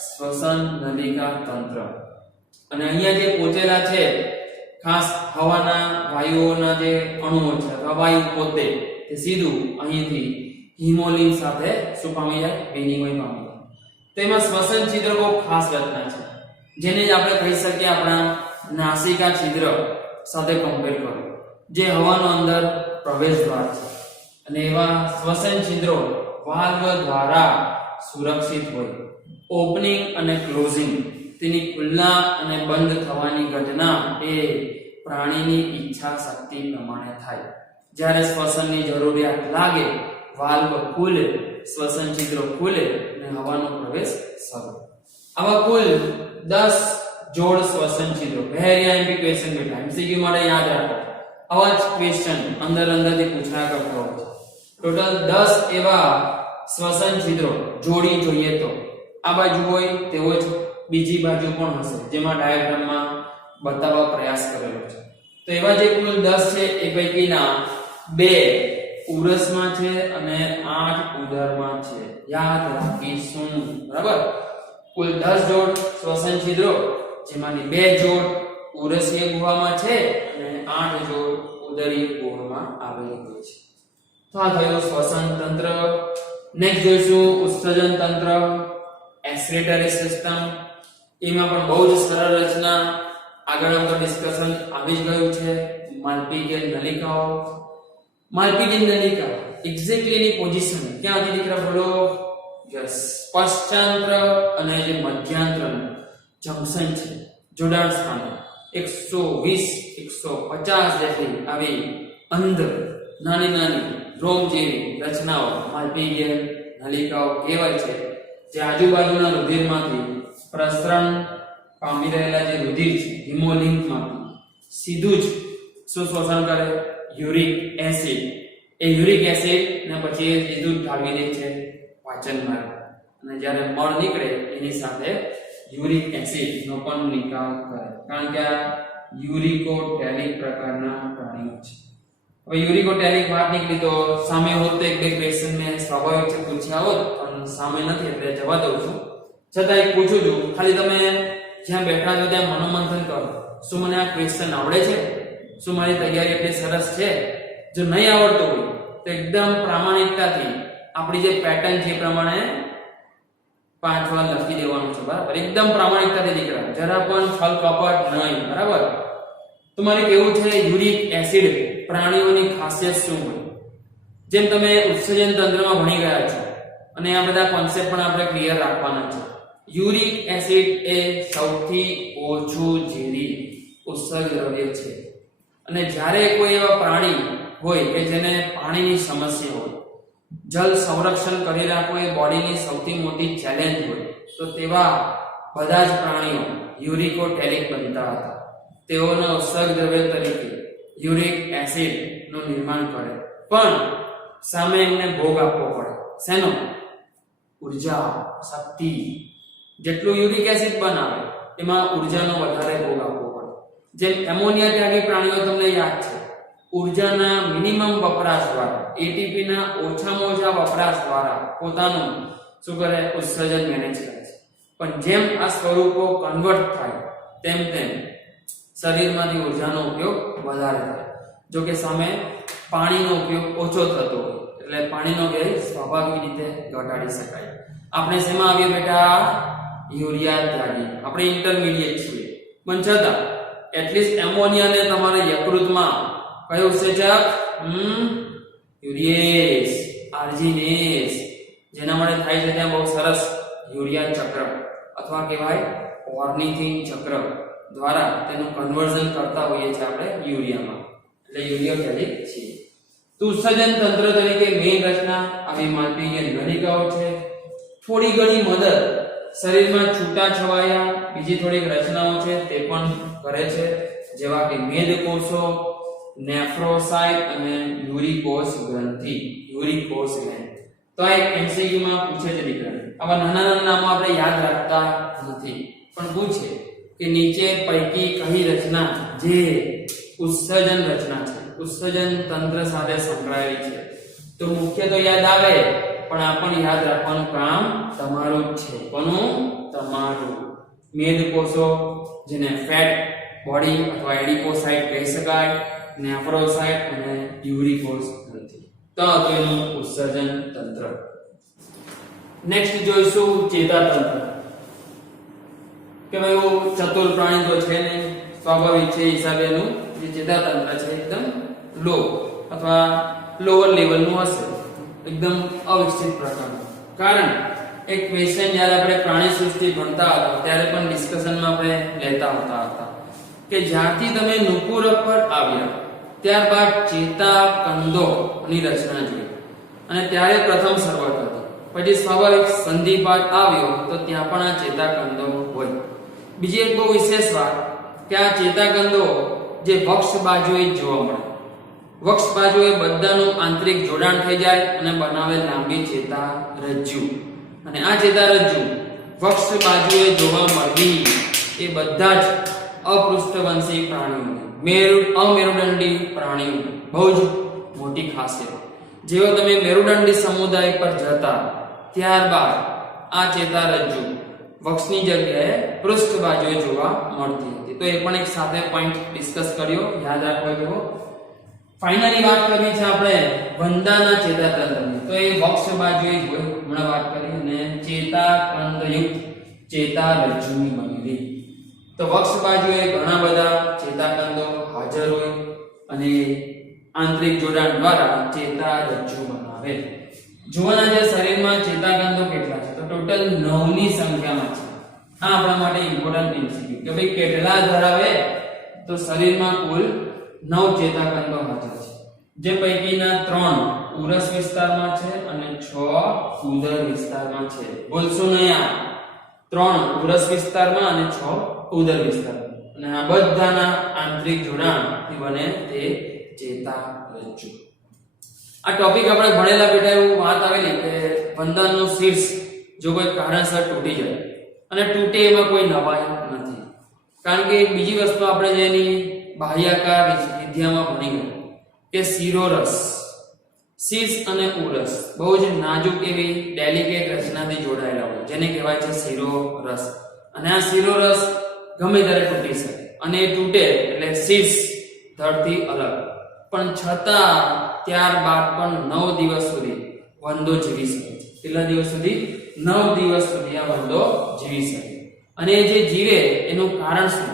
શ્વસન નલિકા તંત્ર. અને અહીંયા જે પહોંચેલા છે ખાસ હવાના વાયુઓના જે અણુઓ છે અથવા વાયુ પોતે તે સીધું અહીંથી હિમોલિમ્ફ સાથે શું પામી જાય? વિનિમય પામી જાય. તેમાં શ્વસન છિદ્ર બહુ ખાસ રચના છે, જેને જ આપણે કહી શકીએ આપણા નાસિકા છિદ્ર સાથે કમ્પેર કરો, જે હવાનો અંદર પ્રવેશ દ્વાર છે. અને એવા શ્વસન છિદ્રો વાલ્વ દ્વારા સુરક્ષિત હોય. ઓપનિંગ અને ક્લોઝિંગ તેની ખુલ્લા અને બંધ થવાની ઘટના એ પ્રાણીની ઈચ્છા શક્તિ પ્રમાણે થાય. જ્યારે શ્વસનની જરૂરિયાત લાગે વાલ્વ ખુલે, શ્વસન છિદ્રો ખુલે અને હવાનો પ્રવેશ શરૂ. આવા કુલ 10 જોડ શ્વસન છિદ્રો. વેરી આઈએમપી ક્વેશ્ચન બેટા, MCQ માટે યાદ રાખો. આવા જ ક્વેશ્ચન અંદરથી પૂછાયા કરતા હોય છે. ટોટલ 10 એવા શ્વસન છિદ્રો જોડી જોઈએ તો આ બાજુ હોય તેવો જ બીજી બાજુ પણ હશે, જેમાં ડાયાગ્રામમાં બતાવવા પ્રયાસ કરેલો છે. તો એવા જે કુલ 10 છે એ પૈકીના 2 ઉરસમાં છે અને 8 ઉદરમાં છે. યાદ રાખીશું, બરાબર? કુલ 10 જોડ શ્વસન છિદ્રો, જેમાંથી 2 જોડ ઉરસીય ગુહામાં છે અને 8 જોડ ઉદરીય ગુહામાં આવેલી હોય છે. તો આ થયું શ્વસન તંત્ર. નેક્સ્ટ જોઈશું ઉત્સર્જન તંત્ર, એક્સક્રેટરી સિસ્ટમ. એમાં પણ બહુ જ સરળ રચના, આગળ તો ડિસ્કશન આવી જ ગયું છે. માલપીય નલિકાઓ. માલપીય નલિકા એક્ઝેક્ટલી એની પોઝિશન ક્યાં હતી દીકરા? બોલો. યસ, પશ્ચાંત્ર અને જે મધ્યાંત્ર જંકશન છે, જોડાણ સ્થાન 120 150 જેટલી આવી અંદર નાની નાની રોમ જેવી રચનાઓ માલપીય નલિકાઓ કહેવાય છે, જે આજુબાજુના રુધિરમાંથી પ્રસરણ પામી રહેલા જે રુધિર છે હિમોલિમ્ફમાંથી સીધું જ શું શોષણ કરે? Uric acid. એ યુરિક એસિડ ને પછી એ સીધું ઠાલવી દે છે પાચન માર્ગ, અને જ્યારે મળ નીકળે એની સાથે યુરિક એસિડ નો પણ નિકાલ કરે, કારણ કે આ યુરિકોટેલિક પ્રકારના પ્રાણીઓ છે. હવે યુરિકોટેલિક વાત નીકળી તો સામે હોત તો એક બે ક્વેશ્ચન મેં સ્વાભાવિક છે પૂછ્યા હોત, પણ સામે નથી એટલે જવા દઉં છું. છતાં એક પૂછું છું, ખાલી તમે જ્યાં બેઠા છો ત્યાં મનોમંથન કરો. શું મને આ ક્વેશ્ચન આવડે છે? શું મારી તૈયારી એટલી સરસ છે? જો નહીં આવડતું હોય તો એકદમ પ્રામાણિકતાથી આપણી જે પેટર્ન છે એ પ્રમાણે 5 વાર લખી દેવાનું છે, બરાબર? એકદમ પ્રામાણિકતાથી દીકરા, જરા પણ છલ કપટ નહીં, બરાબર? તો મારે કેવું છે, યુરિક એસિડ પ્રાણીઓની ખાસિયત શું હોય? જેમ તમે ઉત્સર્જન તંત્રમાં ભણી ગયા છો અને આ બધા કોન્સેપ્ટ પણ આપણે ક્લિયર રાખવાના છે. યુરિક એસિડ એ સૌથી ઓછું ઝેરી ઉત્સર્ગ દ્રવ્ય છે, અને જ્યારે કોઈ એવા પ્રાણી હોય કે જેને પાણીની સમસ્યા હોય, જલ સંરક્ષણ કરી રાખવું એ બોડીની સૌથી મોટી ચેલેન્જ હોય, તો તેવા બધા જ પ્રાણીઓ યુરિકોટેલિક બનતા હતા. તેઓના ઉત્સર્ગ દ્રવ્ય તરીકે યુરિક એસિડ નું નિર્માણ કરે, પણ સામે એમને ભોગ આપવો પડે. શેનો? ઉર્જા, શક્તિ. જેટલું યુરિક એસિડ બનાવે એમાં ઉર્જાનો વધારે ભોગ આપવો પડે. જેમ એમોનિયા ત્યાગી પ્રાણીઓ તમને યાદ છે, ઉર્જાના મિનિમમ વપરાશ દ્વારા, એટીપી ના ઓછામાં ઓછા વપરાશ દ્વારા પોતાનું શું કરે? ઉત્સર્જન મેનેજ કરે છે. પણ જેમ આ સ્વરૂપો કન્વર્ટ થાય તેમ તેમ શરીરમાંથી ઉર્જાનો ઉપયોગ વધારે થાય. જો કે સામે પાણીનો ઉપયોગ ઓછો થતો હોય એટલે પાણીનો વ્યય સ્વાભાવિક રીતે ઘટાડી શકાય. આપણે શેમાં આવીએ બેટા? યુરિયા ત્યાગી. આપણે ઇન્ટરમીડિયેટ છીએ, પણ છતાં એટલીસ્ટ એમોનિયાને તમારે યકૃતમાં કયો ઉત્સેચક? યુરિએસ, આર્જિનેસ, જેના માટે થાય છે ત્યાં બહુ સરસ યુરિયા ચક્ર અથવા કહેવાય ઓર્નિથિન ચક્ર દ્વારા તેનું કન્વર્ઝન કરતા હોઈએ છીએ આપણે યુરિયામાં, એટલે યુરિયા કહીએ છીએ. તો ઉત્સર્જન તંત્ર તરીકે મેઇન રચના આવી માલપીય નલિકાઓ છે. થોડી ઘણી મદદ શરીરમાં છૂટા છવાયા બીજી થોડીક રચનાઓ છે તે પણ કરે છે, જેવા કે મેદકોષો, નેફ્રોસાઇટ અને યુરિકોસ ગ્રંથિ, યુરિકોસ ગ્લેન્ડ. તો આ એક MCQ માં પૂછે છે દીકરા. આવા નાના નાના નામો આપણે યાદ રાખતા નથી, પણ પૂછે કે નીચે પૈકી કઈ રચના જે ઉત્સર્જન રચના છે, ઉત્સર્જન તંત્ર સાથે સંકળાયેલી છે, તો મુખ્ય તો યાદ આવે, પણ આ પણ યાદ રાખવાનું કામ તમારું જ છે. કોનું? તમારું. મેદકોષો, જેને ફેટ બોડી અથવા એડિપોસાઇટ કહી શકાય, નેફ્રોસાઇટ અને યુરિકોસ ગ્રંથિ. તો એનું ઉત્સર્જન તંત્ર. નેક્સ્ટ જોઈશું ચેતાતંત્ર. કે ભાઈ ચતુર પ્રાણી તો છે ને, સ્વાભાવિક છે હિસાબે એનું જે ચેતાતંત્ર છે એકદમ લો અથવા લોઅર લેવલનું હશે, એકદમ અવિકસિત પ્રકારનું. કારણ એક ક્વેશ્ચન જ્યારે આપણે પ્રાણી સૃષ્ટિ ભણતા હતા ત્યારે પણ ડિસ્કશનમાં આપણે લેતા હોતા હતા કે જ્યારથી તમે નુપુરક પર આવ્યા ત્યારબાદ ચેતાકંદોની રચના જોઈ, અને ત્યારે પ્રથમ શરૂઆત હતી. પછી સ્વાભાવિક સંધિપાદ આવ્યો તો ત્યાં પણ આ ચેતાકંદો હોય. બીજી એક બહુ વિશેષ વાત કે આ ચેતાકંદો જે વક્ષ બાજુએ જોવા મળે, વક્ષ બાજુએ બધાનું આંતરિક જોડાણ થઈ જાય અને બનાવે લાંબી ચેતારજ્જુ. અને આ ચેતારજ્જુ વક્ષ બાજુએ જોવા મળવી એ બધા જ અપૃષ્ઠવંશી પ્રાણીઓ, અમેરુદંડી પ્રાણીઓ બહુ જ મોટી ખાસિયત. જેવો તમે મેરુદંડી સમુદાય પર જતા ત્યારબાદ આ ચેતારજ્જુ વક્ષની જગ્યાએ પૃષ્ઠ બાજુએ જોવા મળતી હતી. તો એ પણ એક સાથે પોઈન્ટ ડિસ્કસ કર્યો, યાદ રાખવા જેવો. ફાઇનલી વાત કરવી છે આપણે વંદાના ચેતાતંત્રની. તો એ વક્ષ બાજુએ જ હોય, હમણાં વાત કરી, અને ચેતાકંદયુક્ત ચેતારજ્જુની બનેલી. તો વક્ષ બાજુએ ઘણા બધા ચેતાકંદો હાજર હોય અને આંતરિક જોડાણ દ્વારા ચેતારજ્જુ બનાવે. જોવાના જે શરીરમાં ચેતાકંદો કેટલા છે, તો ટોટલ 9 ની સંખ્યામાં છે. આ આપણા માટે ઇમ્પોર્ટન્ટ MCQ કે ભાઈ કેટલા ધરાવે, તો શરીરમાં કુલ 9 ચેતાકંદો હાજર છે, જે પૈકીના 3 ઉરસ વિસ્તારમાં છે અને 6 ઉદર વિસ્તારમાં છે. બોલશો નહીં, આ 3 ઉરસ વિસ્તારમાં અને 6 ઉદર વિસ્તારમાં, અને આ બધાના આંતરિક જોડાણથી બને તે ચેતારજ્જુ. આ ટોપિક આપણે ભણેલા બેટા એવું વાત આવેલી કે વંદાનું શીર્ષ જો કોઈ કારણસર તૂટી જાય, અને તૂટે એમાં કોઈ નવાઈ નથી. કારણ કે બીજી વસ્તુ આપણે જેની બાહ્યાકાર વિદ્યામાં ભણી ગયા કે શિરોરસ, શીર્ષ અને ઉરસ બહુ જ નાજુક એવી ડેલિકેટ રચનાથી જોડાયેલા હોય, જેને કહેવાય છે શિરોરસ. અને આ શિરોરસ ગમે ત્યારે તૂટી શકે, અને એ તૂટે એટલે શીર્ષ ધડથી અલગ. પણ છતાં ત્યારબાદ પણ 9 દિવસ સુધી વંદો જીવી શકે છે. કેટલા દિવસ સુધી? 9 દિવસ સુધી આ વંદો જીવી શકે. અને જે જીવે એનું કારણ શું?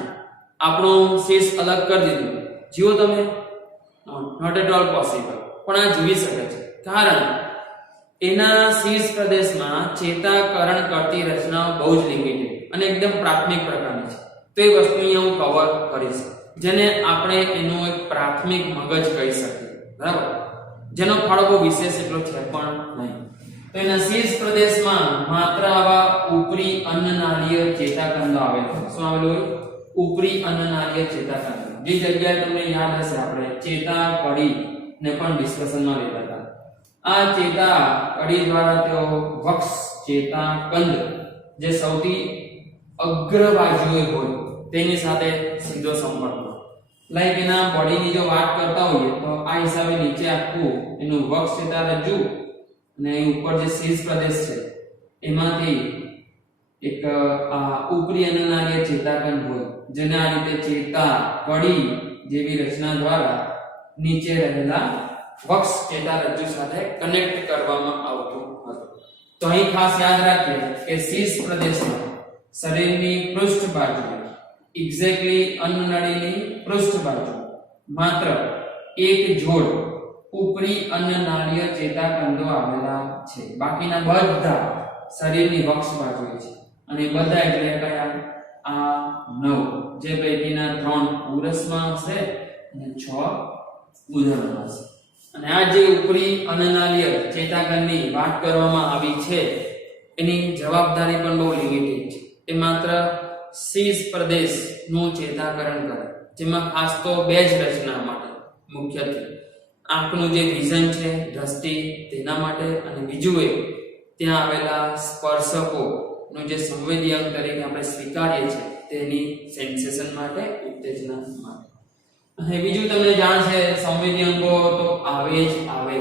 આપણું શીર્ષ અલગ કરી દીધું, જીવો તમે? Not at all possible. પણ આ જીવી શકે છે કારણ એના શીર્ષ પ્રદેશમાં ચેતાકરણ કરતી રચનાઓ બહુ જ લિમિટેડ અને એકદમ પ્રાથમિક પ્રકારની છે. તો એ વસ્તુ અહીંયા હું કવર કરીશ, જેને આપણે એનું એક પ્રાથમિક મગજ કહી શકીએ, બરાબર, જેનો ફાળો બહુ વિશેષ એટલો છે પણ નહીં. તો એના શીર્ષ પ્રદેશમાં માત્ર આવા ઉપરી અન્નનાળીય ચેતાકંદો આવેલા. શું આવેલું હોય? ઉપરી અન્નનાળીય ચેતાકંદ. જે જગ્યાએ તમને યાદ હશે આપણે ચેતાકડી ને પણ ડિસ્કશનમાં લેતા હતા. આ ચેતાકડી દ્વારા તેઓ વક્ષ ચેતાકંદ જે સૌથી અગ્ર બાજુએ હોય તેની સાથે સીધો સંપર્ક. લાઈક એના બોડીની જો વાત કરતા હોઈએ તો આ હિસાબે નીચે આખું એનું વક્ષ ચેતારજ્જુ અને ઉપર જે શીર્ષ પ્રદેશ છે એમાંથી એક આ ઉપરી અન્નનાળીય ચેતાકંદ હોય, જેને આ રીતે ચેતાકડી જેવી રચના દ્વારા નીચે રહેલા વક્ષ ચેતારજ્જુ સાથે કનેક્ટ કરવામાં આવતું હતું. તો અહીં ખાસ યાદ રાખીએ કે શીર્ષ પ્રદેશમાં શરીરની પૃષ્ઠ બાજુ, એક્ઝેક્ટલી અન્નનળીની પૃષ્ઠ બાજુ માત્ર એક જોડ ઉપરી અન્નનાળીય ચેતાકંદો આવેલા છે. બાકીના બધા શરીરની વક્ષ બાજુએ છે. અને બધા એટલે કયા? આ 9, જે પૈકીના 3 ઉરસમાં હશે અને 6 ઉદરમાં હશે. અને આ જે ઉપરી અન્નનાળીય ચેતાકંદની વાત કરવામાં આવી છે એની જવાબદારી પણ બહુ લિમિટેડ છે. એ માત્ર શીર્ષ પ્રદેશનું ચેતાકરણ કરે, જેમાં ખાસ તો બે જ રચના માટે, મુખ્યત્વે આંખનું જે વિઝન છે, દ્રષ્ટિ, તેના માટે, અને બીજું એ ત્યાં આવેલા સ્પર્શકોનું જે સંવેદી અંગ તરીકે આપણે સ્વીકારીએ છીએ તેની સેન્સેશન માટે, ઉત્તેજના માટે. અને બીજું તમને જાણ છે, સંવેદી અંગો તો આવે જ આવે.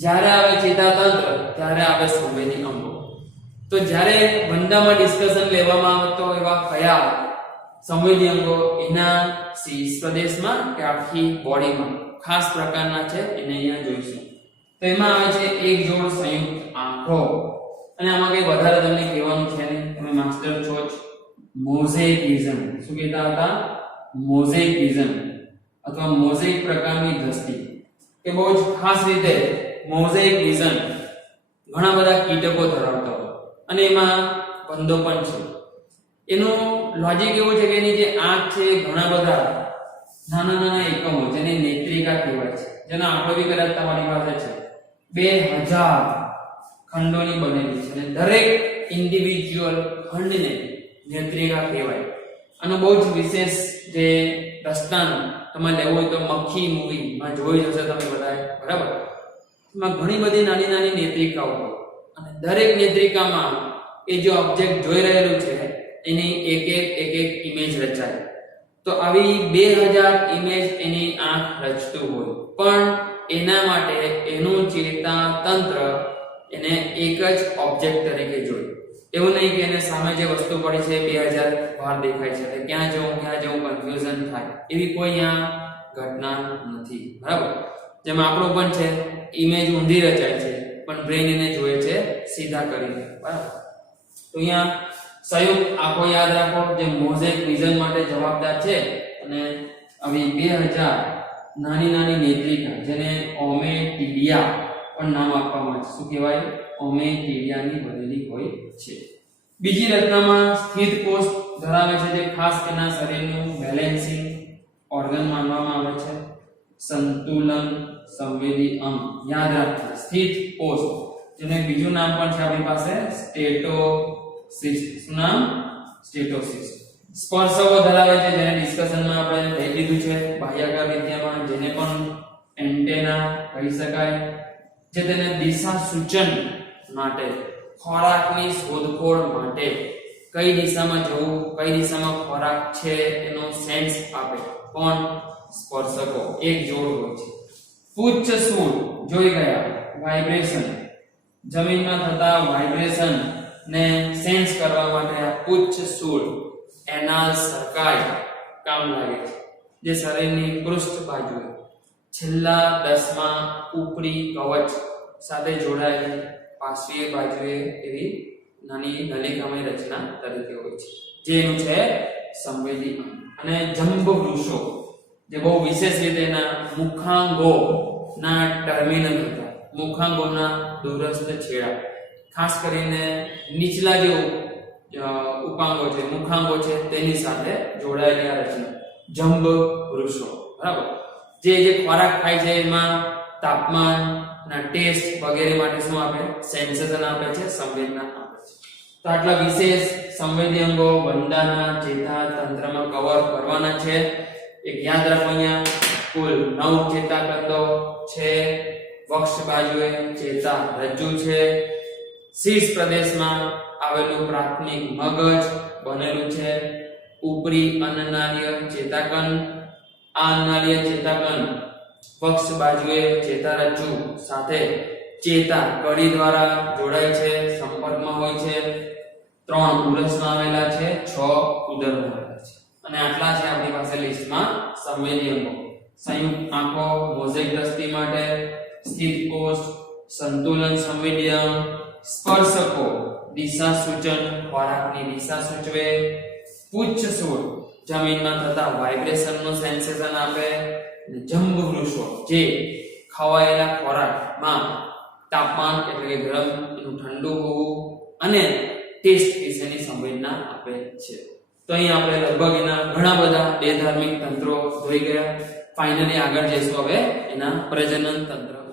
જ્યારે આવે ચેતાતંત્ર ત્યારે આવે સંવેદી અંગો. તો જ્યારે વંદામાં ડિસ્કશન લેવામાં આવે તો એવા કયા સંવેદી અંગો એના શીર્ષ પ્રદેશમાં કે આખી બોડીમાં ખાસ પ્રકારના છે એને અહીંયા જોઈશું. તો એમાં આવે છે એક જોડ સંયુક્ત આંખો. અને આમાં કઈ વધારે તમને કહેવાનું છે નહીં, તમે માસ્ટર છો જ. મોઝેઇક વિઝન, શું કહેતા હતા? મોઝેઇક વિઝન અથવા મોઝેઇક પ્રકારની દ્રષ્ટિ. કે બહુ જ ખાસ રીતે મોઝેઇક વિઝન ઘણા બધા કીટકો ધરાવતા હોય અને એમાં બંધો પણ છે. એનું લોજિક એવું છે કે એની જે આંખ છે ઘણા બધા નાના નાના એકમો, જેને નેત્રિકા કહેવાય છે, જેનો આંકડો બી કદાચ તમારી પાસે છે, 2000 ખંડોની બનેલી છે. અને દરેક ઇન્ડિવિડ્યુઅલ ખંડને નેત્રિકા કહેવાય. અને બહુ જ વિશેષ જે દ્રષ્ટાંત તમે લેવું હોય તો મક્ખી મૂવીમાં જોઈ જશે તમે બધાએ, બરાબર? એમાં ઘણી બધી નાની નાની નેત્રિકાઓ હોય અને દરેક નેત્રિકામાં એ જે ઓબ્જેક્ટ જોઈ રહેલું છે એની એક એક ઇમેજ રચાય. તો આવી 2000 ઇમેજ એની આંખ રચતું હોય, પણ એના માટે એનું ચેતા તંત્ર એને એક જ ઓબ્જેક્ટ તરીકે જોઈ. એવું નહીં કે એને સામે જે વસ્તુ પડી છે 2000 વાર દેખાય છે એટલે ક્યાં જવું કન્ફ્યુઝન થાય, એવી કોઈ અહીંયા ઘટના નથી, બરાબર? જેમ આપણું પણ છે, ઇમેજ ઊંધી રચાય છે પણ બ્રેન એને જોવે છે સીધા કરીને, બરાબર? તો અહીંયા સંયુક્ત આંખો યાદ રાખો, જે મોઝેઇક વિઝન માટે જવાબદાર છે. અને આવી 2000 નાની નાની નેત્રિકા, જેને ઓમેટિડિયા પણ નામ આપવામાં આવે છે. શું કહેવાય? ઓમેટિડિયાની બનેલી હોય છે. બીજી રચનામાં સ્થિત કોષ ધરાવે છે, જે ખાસ તેના શરીરનું બેલેન્સિંગ ઓર્ગન માનવામાં આવે છે. સંતુલન સંવેદી અંગ યાદ રાખો, સ્થિત કોષ, જેને બીજું નામ પણ છે આપણી પાસે, સ્ટેટોસિસ્ટ. નામ સ્ટેટોસિસ્ટ. સ્પર્શકો ધરાવે છે, જેને ડિસ્કશનમાં આપણે લઈ લીધું છે બાહ્યાકાર વિદ્યામાં, જેને પણ એન્ટેના કહી શકાય, જે તેને દિશા સૂચન માટે, ખોરાકની શોધખોળ માટે, કઈ દિશામાં જવું, કઈ દિશામાં ખોરાક છે એનો સેન્સ આપે. પણ સ્પર્શકો એક જોડ હોય છે. પુચ્છ સૂળ જોઈ ગયા, વાઇબ્રેશન, જમીનમાં થતા વાઇબ્રેશન ને સેન્સ કરવા માટે આ પુચ્છ સૂળ, એનાલ સર્કાઈ કામ લાગે છે, જે શરીરની પૃષ્ઠ બાજુએ છેલ્લા 10માં ઉપરી કવચ સાથે જોડાયેલી પાર્શ્વીય બાજુએ એવી નાની નલિકામય રચના તરીકે હોય છે, જેનું છે સંવેદી અંગ. અને જંબવૃષો, જે બહુ વિશેષ રીતે એના મુખાંગો ના ટર્મિનલ હતા, મુખાંગોના દૂરસ્થ છેડા, ખાસ કરીને નીચલા જે ઉપાંગો છે, મુખાંગો છે, તેની સાથે જોડાયેલી આ રચના જંબવૃષો, બરાબર? જે ખોરાક ખાય છે એમાં તાપમાન ના ટેસ્ટ વગેરે માટે શું આપે? સેન્સેશન આપે છે, સંવેદના આપે છે. તો આટલા વિશેષ સંવેદી અંગો વંદાના ચેતા તંત્રમાં કવર કરવાના છે. એક યાદ રાખો, અહીંયા કુલ 9 ચેતાકંદો છે. વક્ષ બાજુએ ચેતા રજ્જુ છે. શીર્ષ પ્રદેશમાં આવેલું પ્રાથમિક મગજ બનેલું છે. ઉપરી અન્નનાળીય ચેતાકંદ, આ અન્નનાળીય ચેતાકંદ વક્ષ બાજુએ ચેતારજ્જુ સાથે ચેતા કડી દ્વારા જોડાય છે, સંપર્કમાં હોય છે. 3 ઉરસમાં આવેલા છે, 6 ઉદરમાં આવેલા છે. અને આટલા છે આપણી પાસે લિસ્ટમાં સંવેદી અંગો. સંયુક્ત આંખો મોઝેઇક દ્રષ્ટિ માટે, સ્થિત કોષ, સંતુલન સંવેદી અંગ, સ્પર્શકો દિશા સૂચન, ખોરાકની દિશા સૂચવે, પુચ્છ સૂળ જમીનમાં થતા વાઇબ્રેશનનું સેન્સેશન આપે, અને જંબવૃક્ષો જે ખવાયેલા ખોરાકમાં તાપમાન એટલે કે ગરમ, એનું ઠંડુ હોવું અને ટેસ્ટ વિશેની સંવેદના આપે છે. તો અહીં આપણે લગભગ એના ઘણા બધા ધાર્મિક તંત્રો જોઈ ગયા. ફાઇનલી આગળ જઈશું હવે એના પ્રજનન તંત્ર